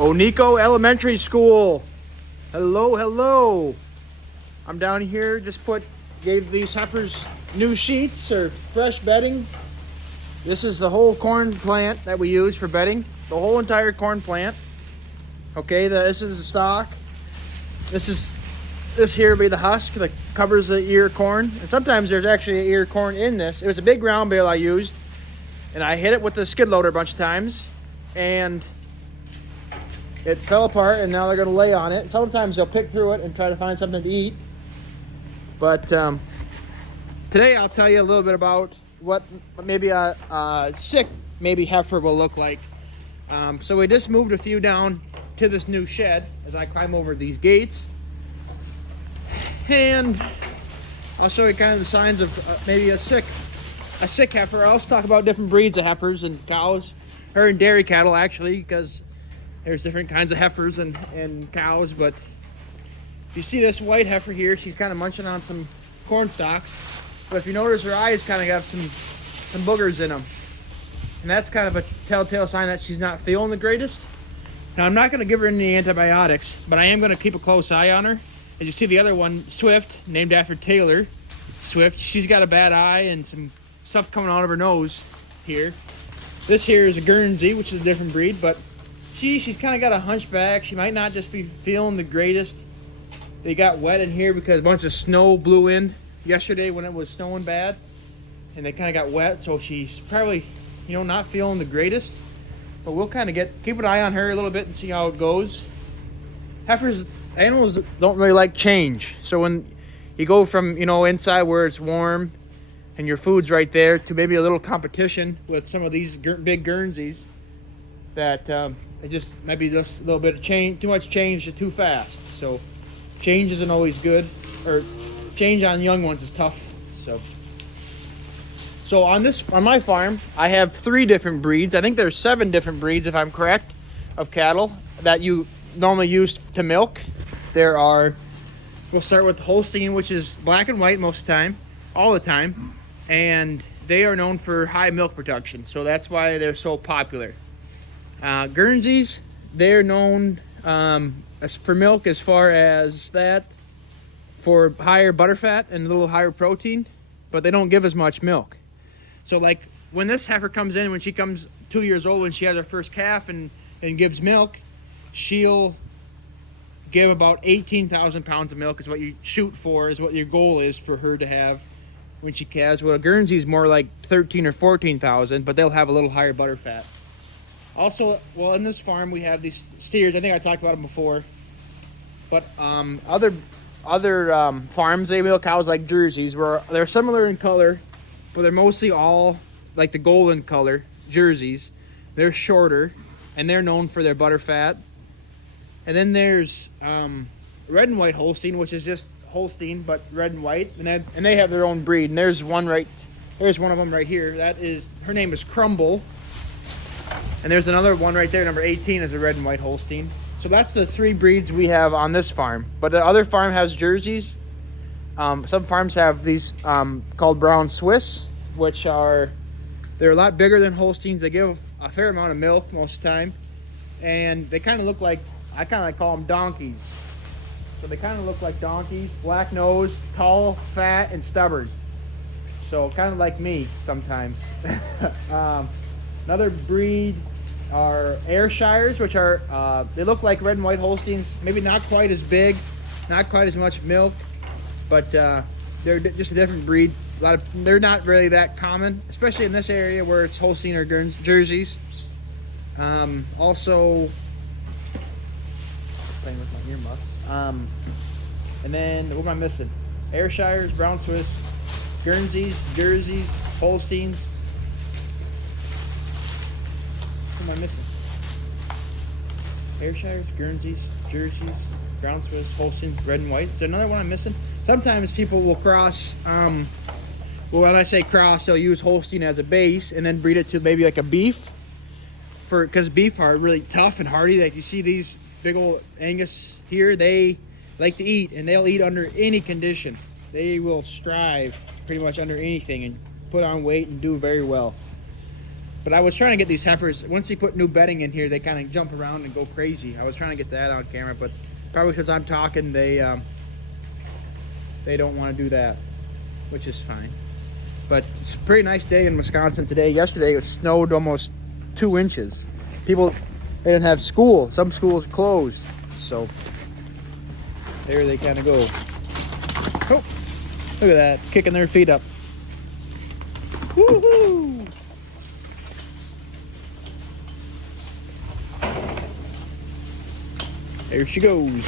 Onico Elementary School. Hello, hello. I'm down here, gave these heifers new sheets or fresh bedding. This is the whole corn plant that we use for bedding. The whole entire corn plant. Okay, this is the stalk. This here will be the husk that covers the ear corn. And sometimes there's actually an ear corn in this. It was a big round bale I used, and I hit it with the skid loader a bunch of times, and it fell apart, and now they're going to lay on it. Sometimes they'll pick through it and try to find something to eat. But today I'll tell you a little bit about what maybe a sick heifer will look like. So we just moved a few down to this new shed as I climb over these gates. And I'll show you kind of the signs of maybe a sick heifer. I'll also talk about different breeds of heifers and cows, or in dairy cattle actually, because there's different kinds of heifers and cows. But if you see this white heifer here, she's kind of munching on some corn stalks. But if you notice, her eyes kind of have some boogers in them. And that's kind of a telltale sign that she's not feeling the greatest. Now, I'm not going to give her any antibiotics, but I am going to keep a close eye on her. As you see, the other one, Swift, named after Taylor Swift, she's got a bad eye and some stuff coming out of her nose here. This here is a Guernsey, which is a different breed, but she's kind of got a hunchback. She might not just be feeling the greatest. They got wet in here because a bunch of snow blew in yesterday when it was snowing bad, and they kind of got wet, so she's probably, not feeling the greatest. But we'll kind of keep an eye on her a little bit and see how it goes. Animals don't really like change. So when you go from, inside where it's warm and your food's right there to maybe a little competition with some of these big Guernseys, that it just might be just a little bit of change, too much change too fast. So change isn't always good, or change on young ones is tough. So on my farm, I have 3 different breeds. I think there's 7 different breeds, if I'm correct, of cattle that you normally use to milk. We'll start with Holstein, which is black and white most of the time, all the time. And they are known for high milk production, so that's why they're so popular. Guernseys, they're known for milk as far as that, for higher butterfat and a little higher protein, but they don't give as much milk. So like when this heifer comes in, when she comes 2 years old, when she has her first calf and gives milk, she'll give about 18,000 pounds of milk is what you shoot for, is what your goal is for her to have when she calves. Well, a Guernsey is more like 13 or 14,000, but they'll have a little higher butterfat. Also, in this farm we have these steers. I think I talked about them before. But other farms, they milk cows like Jerseys, where they're similar in color, but they're mostly all like the golden color Jerseys. They're shorter, and they're known for their butterfat. And then there's red and white Holstein, which is just Holstein but red and white, and they have their own breed. And there's one of them right here. Her name is Crumble. And there's another one right there, number 18, is a red and white Holstein. So that's the 3 breeds we have on this farm. But the other farm has Jerseys. Some farms have these called Brown Swiss, which they're a lot bigger than Holsteins. They give a fair amount of milk most of the time, and they kind of look like, I kind of call them donkeys. So they kind of look like donkeys, black nose, tall, fat, and stubborn. So kind of like me sometimes. Another breed are Ayrshires, which are they look like red and white Holsteins, maybe not quite as big, not quite as much milk, but they're just a different breed. They're not really that common, especially in this area where it's Holstein or Jerseys. Also, playing with my earmuffs. And then what am I missing? Ayrshires, Brown Swiss, Guernseys, Jerseys, Holsteins. What am I missing? Ayrshires, Guernseys, Jerseys, Brown Swiss, Holsteins, red and white. Is there another one I'm missing? Sometimes people will cross, when I say cross, they'll use Holstein as a base and then breed it to maybe like a beef. Because beef are really tough and hardy. Like you see these big old Angus here, they like to eat, and they'll eat under any condition. They will strive pretty much under anything and put on weight and do very well. But I was trying to get these heifers, once you put new bedding in here, they kind of jump around and go crazy. I was trying to get that on camera, but probably because I'm talking, they don't want to do that, which is fine. But it's a pretty nice day in Wisconsin today. Yesterday it snowed almost 2 inches. People, they didn't have school. Some schools closed. So there they kind of go. Oh, look at that, kicking their feet up. Woohoo! There she goes.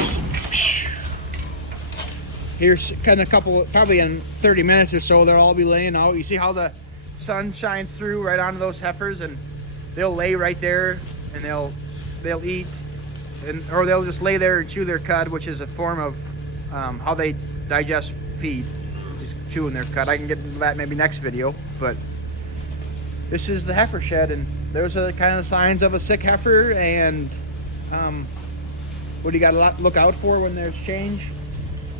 Here's kind of a couple, probably in 30 minutes or so, they'll all be laying out. You see how the sun shines through right onto those heifers, and they'll lay right there, and they'll eat, or they'll just lay there and chew their cud, which is a form of how they digest feed, just chewing their cud. I can get into that maybe next video, but this is the heifer shed, and those are kind of the signs of a sick heifer, and what do you got to look out for when there's change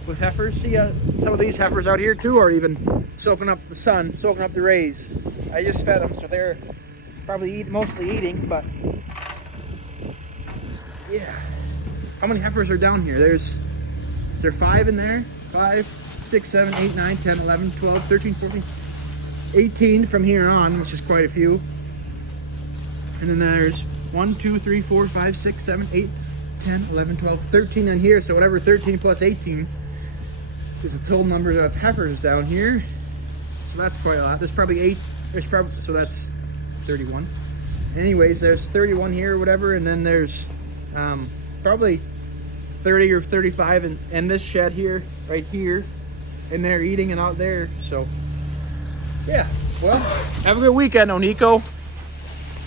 with heifers? See, some of these heifers out here too are even soaking up the sun, soaking up the rays. I just fed them, so they're probably mostly eating, but yeah. How many heifers are down here? Is there 5 in there? 5, 6, 7, 8, 9, 10, 11, 12, 13, 14, 18 from here on, which is quite a few. And then there's 1, 2, 3, 4, 5, 6, 7, 8, 10, 11, 12, 13 in here. So whatever 13 plus 18 is the total number of heifers down here. So that's quite a lot. There's probably 8. So that's 31. Anyways, there's 31 here or whatever, and then there's probably 30 or 35 in this shed here, right here, and they're eating and out there. So yeah, well, have a good weekend, Oniko.